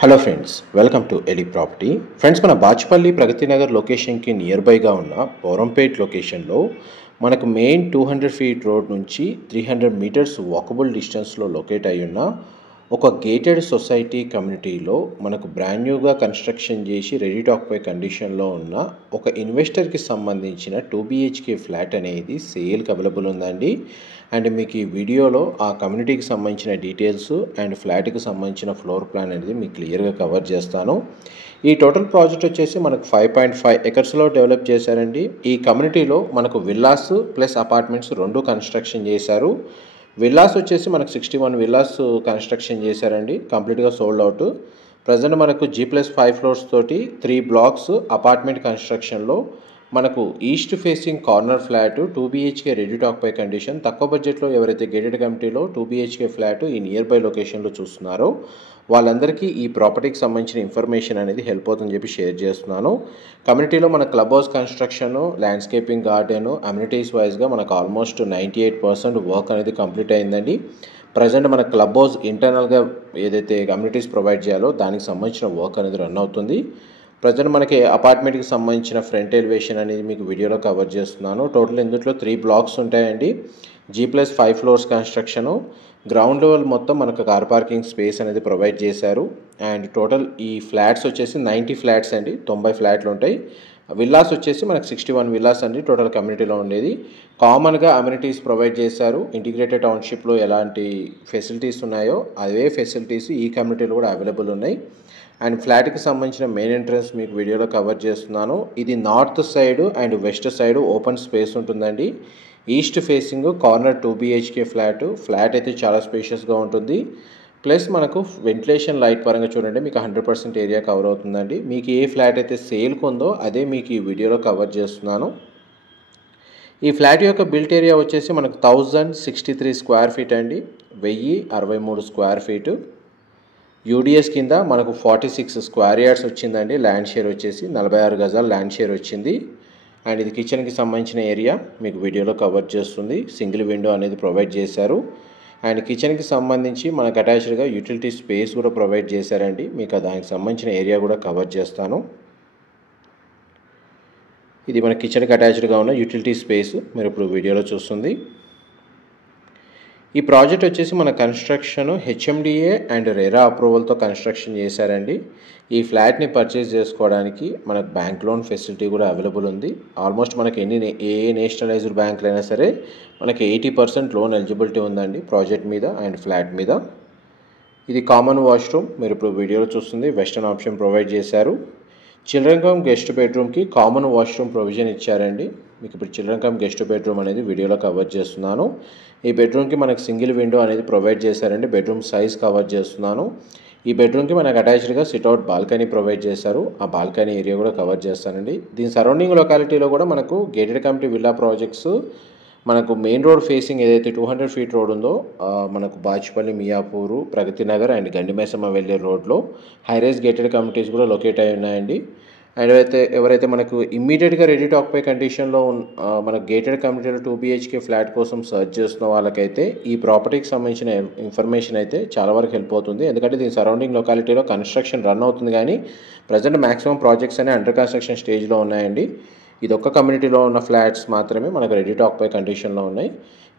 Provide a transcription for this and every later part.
Hello friends, welcome to Eli property. Friends, మన బాచ్పల్లి ప్రగతి నగర్ లొకేషన్కి near బైగా ఉన్న పౌరంపేట్ లొకేషన్లో మనకు మెయిన్ 200 ఫీట్ రోడ్ నుంచి 300 మీటర్స్ వాకబుల్ డిస్టెన్స్లో లొకేట్ అయి ఉన్న ఒక గేటెడ్ సొసైటీ కమ్యూనిటీలో మనకు బ్రాండ్ న్యూగా కన్స్ట్రక్షన్ చేసి రెడీ టు ఆక్యుపై కండిషన్లో ఉన్న ఒక ఇన్వెస్టర్కి సంబంధించిన 2 BHK ఫ్లాట్ అనేది సేల్కి అవైలబుల్ ఉందండి. అండ్ మీకు ఈ వీడియోలో ఆ కమ్యూనిటీకి సంబంధించిన డీటెయిల్స్ అండ్ ఫ్లాట్కి సంబంధించిన ఫ్లోర్ ప్లాన్ అనేది మీకు క్లియర్గా కవర్ చేస్తాను. ఈ టోటల్ ప్రాజెక్ట్ వచ్చేసి మనకు 5.5 ఎకర్స్లో డెవలప్ చేశారండి. ఈ కమ్యూనిటీలో మనకు విల్లాస్ ప్లస్ అపార్ట్మెంట్స్ రెండు కన్స్ట్రక్షన్ చేశారు. విల్లాస్ వచ్చేసి మనకు 61 విల్లాస్ కన్స్ట్రక్షన్ చేశారండి, కంప్లీట్గా సోల్డ్ అవుట్. ప్రజెంట్ మనకు G+5 ఫ్లోర్స్ తోటి 3 బ్లాక్స్ అపార్ట్మెంట్ కన్స్ట్రక్షన్లో మనకు east facing corner flat 2 BHK ready to occupy condition. తక్కువ బడ్జెట్లో ఎవరైతే గేటెడ్ కమిటీలో 2 BHK ఫ్లాట్ ఈ నియర్ బై లొకేషన్లో చూస్తున్నారో వాళ్ళందరికీ ఈ ప్రాపర్టీకి సంబంధించిన ఇన్ఫర్మేషన్ అనేది హెల్ప్ అవుతుందని చెప్పి షేర్ చేస్తున్నాను. కమ్యూనిటీలో మన club house construction, landscaping, garden, amenities వైజ్గా మనకు ఆల్మోస్ట్ 98% వర్క్ అనేది కంప్లీట్ అయిందండి. ప్రజెంట్ మన క్లబ్ హౌస్ ఇంటర్నల్గా ఏదైతే కమ్యూనిటీస్ ప్రొవైడ్ చేయాలో దానికి సంబంధించిన వర్క్ అనేది రన్ అవుతుంది. ప్రజెంట్ మనకి అపార్ట్మెంట్కి సంబంధించిన ఫ్రంట్ ఎలివేషన్ అనేది మీకు వీడియోలో కవర్ చేస్తున్నాను. టోటల్ ఇందులో 3 బ్లాక్స్ ఉంటాయండి. G+5 floors construction. Ground level మొత్తం మనకు కార్ పార్కింగ్ స్పేస్ అనేది ప్రొవైడ్ చేశారు. అండ్ టోటల్ ఈ ఫ్లాట్స్ వచ్చేసి 90 ఫ్లాట్స్ అండి, 90 ఫ్లాట్లు ఉంటాయి. విల్లాస్ వచ్చేసి మనకు 61 విల్లాస్ అండి టోటల్ కమ్యూనిటీలో ఉండేది. కామన్గా అమ్యూనిటీస్ ప్రొవైడ్ చేశారు. ఇంటిగ్రేటెడ్ టౌన్షిప్లో ఎలాంటి ఫెసిలిటీస్ ఉన్నాయో అదే ఫెసిలిటీస్ ఈ కమ్యూనిటీలో కూడా అవైలబుల్ ఉన్నాయి. అండ్ ఫ్లాట్కి సంబంధించిన మెయిన్ ఎంట్రన్స్ మీకు వీడియోలో కవర్ చేస్తున్నాను. ఇది north side and west side open space ఉంటుందండి. East facing corner 2 BHK flat అయితే చాలా స్పేషియస్గా ఉంటుంది. ప్లస్ మనకు వెంటిలేషన్ లైట్ పరంగా చూడండి మీకు 100% ఏరియా కవర్ అవుతుందండి. మీకు ఏ ఫ్లాట్ అయితే సేల్కి ఉందో అదే మీకు ఈ వీడియోలో కవర్ చేస్తున్నాను. ఈ ఫ్లాట్ యొక్క బిల్ట్ ఏరియా వచ్చేసి మనకు 1063 స్క్వేర్ ఫీట్ అండి, 1063 స్క్వేర్ ఫీటు. యూడిఎస్ కింద మనకు 46 స్క్వేర్ యార్డ్స్ వచ్చిందండి. ల్యాండ్ షేర్ వచ్చేసి 46 గజాలు ల్యాండ్ షేర్ వచ్చింది. అండ్ ఇది కిచెన్కి సంబంధించిన ఏరియా మీకు వీడియోలో కవర్ చేస్తుంది. సింగిల్ విండో అనేది ప్రొవైడ్ చేశారు. అండ్ కిచెన్కి సంబంధించి మనకు అటాచ్డ్గా యూటిలిటీ స్పేస్ కూడా ప్రొవైడ్ చేశారండి. మీకు దానికి సంబంధించిన ఏరియా కూడా కవర్ చేస్తాను. ఇది మన కిచెన్కి అటాచ్డ్గా ఉన్న యూటిలిటీ స్పేస్ మీరు ఇప్పుడు వీడియోలో చూస్తుంది. ఈ ప్రాజెక్ట్ వచ్చేసి మన కన్స్ట్రక్షన్ HMDA అండ్ రెరా అప్రూవల్తో కన్స్ట్రక్షన్ చేశారండి. ఈ ఫ్లాట్ని పర్చేస్ చేసుకోవడానికి మనకు బ్యాంక్ లోన్ ఫెసిలిటీ కూడా అవైలబుల్ ఉంది. ఆల్మోస్ట్ మనకి ఏ నేషనలైజ్డ్ బ్యాంకులు అయినా సరే మనకి 80% లోన్ ఎలిజిబిలిటీ ఉందండి ప్రాజెక్ట్ మీద అండ్ ఫ్లాట్ మీద. ఇది కామన్ వాష్రూమ్ మీరు ఇప్పుడు వీడియోలో చూస్తుంది. వెస్టర్న్ ఆప్షన్ ప్రొవైడ్ చేశారు. చిల్డ్రన్ కమ్ గెస్ట్ బెడ్రూమ్కి కామన్ వాష్రూమ్ ప్రొవిజన్ ఇచ్చారండి. మీకు ఇప్పుడు చిల్డ్రన్ కమ్ గెస్ట్ బెడ్రూమ్ అనేది వీడియోలో కవర్ చేస్తున్నాను. ఈ బెడ్రూమ్కి మనకు సింగిల్ విండో అనేది ప్రొవైడ్ చేశారండి. బెడ్రూమ్ సైజ్ కవర్ చేస్తున్నాను. ఈ బెడ్రూమ్కి మనకు అటాచ్డ్గా సిట్అవుట్ బాల్కనీ ప్రొవైడ్ చేశారు. ఆ బాల్కనీ ఏరియా కూడా కవర్ చేస్తానండి. దీని సరౌండింగ్ లొకాలిటీలో కూడా మనకు గేటెడ్ కమ్యూనిటీ విల్లా ప్రాజెక్ట్స్ మనకు మెయిన్ రోడ్ ఫేసింగ్ ఏదైతే 200 ఫీట్ రోడ్ ఉందో మనకు బాచ్పల్లి, మియాపూరు, ప్రగతి నగర్ అండ్ గండిమైసమ్మ వెళ్ళే రోడ్లో హైరైజ్ గేటెడ్ కమ్యూనిటీస్ కూడా లొకేట్ అయి ఉన్నాయండి. అండ్ ఎవరైతే మనకు ఇమ్మీడియట్గా రెడీ టు ఆక్యుపై కండిషన్లో మనకు గేటెడ్ కమ్యూనిటీలో 2 BHK ఫ్లాట్ కోసం సర్చ్ చేస్తున్న వాళ్ళకైతే ఈ ప్రాపర్టీకి సంబంధించిన ఇన్ఫర్మేషన్ అయితే చాలా వరకు హెల్ప్ అవుతుంది. ఎందుకంటే దీని సరౌండింగ్ లొకాలిటీలో కన్స్ట్రక్షన్ రన్ అవుతుంది, కానీ ప్రజెంట్ మ్యాక్సిమం ప్రాజెక్ట్స్ అనేవి అండర్ కన్స్ట్రక్షన్ స్టేజ్లో ఉన్నాయండి. ఇది ఒక్క కమ్యూనిటీలో ఉన్న ఫ్లాట్స్ మాత్రమే మనకు రెడీ టు ఆక్యుపై కండిషన్లో ఉన్నాయి.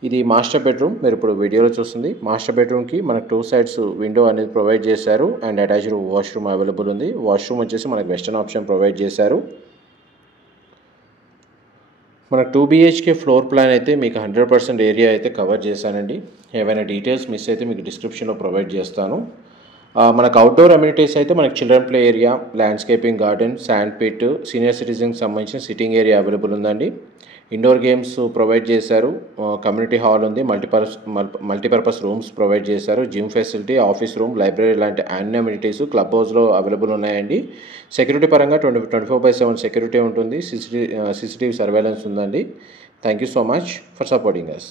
ఇది మాస్టర్ బెడ్రూమ్ మీరు ఇప్పుడు వీడియోలో చూస్తుంది. మాస్టర్ బెడ్రూమ్కి మనకు 2 సైడ్స్ విండో అనేది ప్రొవైడ్ చేశారు అండ్ అటాచ్డ్ వాష్రూమ్ అవైలబుల్ ఉంది. వాష్రూమ్ వచ్చేసి మనకు వెస్టర్న్ ఆప్షన్ ప్రొవైడ్ చేశారు. మనకు 2 BHK ఫ్లోర్ ప్లాన్ అయితే మీకు 100% ఏరియా అయితే కవర్ చేశానండి. ఏవైనా డీటెయిల్స్ మిస్ అయితే మీకు డిస్క్రిప్షన్లో ప్రొవైడ్ చేస్తాను. మనకు అవుట్డోర్ అమ్యూనిటీస్ అయితే మనకు children play area, landscaping, garden, sand pit, senior సిటిజన్కి సంబంధించిన సిట్టింగ్ ఏరియా అవైలబుల్ ఉందండి. ఇండోర్ గేమ్స్ ప్రొవైడ్ చేశారు. కమ్యూనిటీ హాల్ ఉంది. మల్టీపర్పస్ రూమ్స్ ప్రొవైడ్ చేశారు. Gym facility, office room, library లాంటి అన్ని అమ్యూనిటీస్ క్లబ్ హౌస్లో అవైలబుల్ ఉన్నాయండి. సెక్యూరిటీ పరంగా 24/7 సెక్యూరిటీ ఉంటుంది. CCTV సర్వేలెన్స్ ఉందండి. Thank you so much for supporting us.